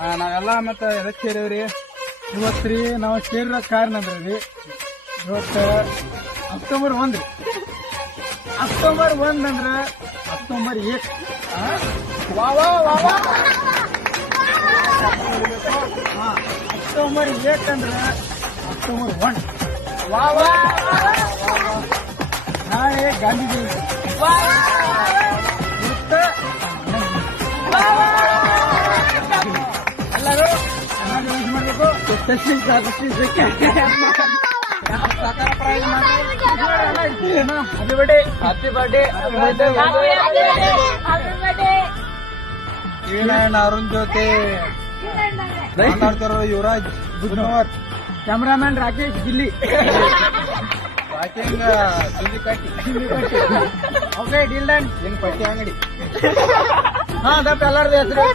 ನಾವೆಲ್ಲ ಮತ್ತೆ ಎದಕ್ ಸೇರಿವ್ರಿ ಇವತ್ತ್ರಿ ನಾವು ಸೇರಿರೋ ಕಾರಣ ಅಂದ್ರಿ ಇವತ್ತು ಅಕ್ಟೋಬರ್ 1 ರೀ. ಅಕ್ಟೋಬರ್ 1 ಅಂದ್ರ ಅಕ್ಟೋಬರ್ 1 ಅಕ್ಟೋಬರ್ 1 ಅಂದ್ರ ಅಕ್ಟೋಬರ್ 1 ನಾಳೆ ಗಾಂಧಿ ಜಯಂತಿ ಇವತ್ತ ಎಲ್ಲರೂ ಯೂಸ್ ಮಾಡಬೇಕು ಹ್ಯಾಪಿ ಬರ್ಡೇ ಶ್ರೀನಾರಾಯಣ ಅರುಣ್ ಜೊತೆ ಮಾತಾಡ್ತಾರ Yuvaraj Budnavar cameraman Rakesh Gilli walking okay deal done ಏನ್ ಪಟ್ಟಿ ಅಂಗಡಿ ಹಾ ದಪ್ಪ ಎಲ್ಲಾರ್ದು ಹೆಸರು